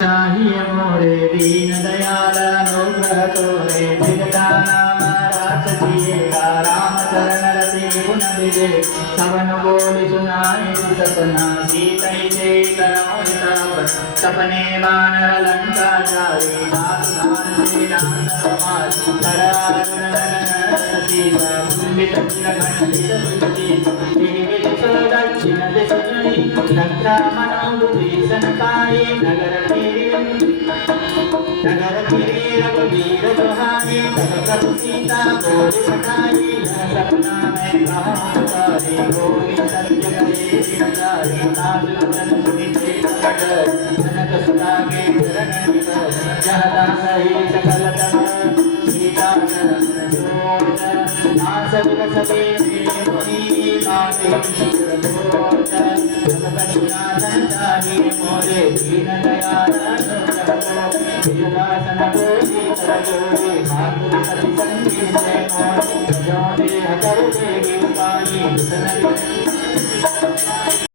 चाहिए मोरे दीन दयाल अनुग्रह तोरे जगदानाम राक्षसिएगा राम चरण रति गुण विदे सवन बोल सुनाए सपना सीतई से करऊं हिताव सपने वानर लंका जाए नाथ नाथ से नाथ समाज करारुण नरन सीता कुंभित चिरघंटित बुद्धि दक्षिण दिश नक्रा मनोबुद्धि सनकाये नगर फिरे रघुवीर दुहाई तब प्रभु सीता बोल पठाई सपना में कहूँ तारे गोरी सत्य करे चिरकारी नाथ जन सुनिते जनक सुता के चरण जहदा सही सकल तन सीता चरण जोत नासक सदे मुनि नाथे जोत करुणाधन चाहि मोरे दीन दयाल विलासन कोटि करजोरे मातु सति संगी से मोरे जोरे हकर देवी पानी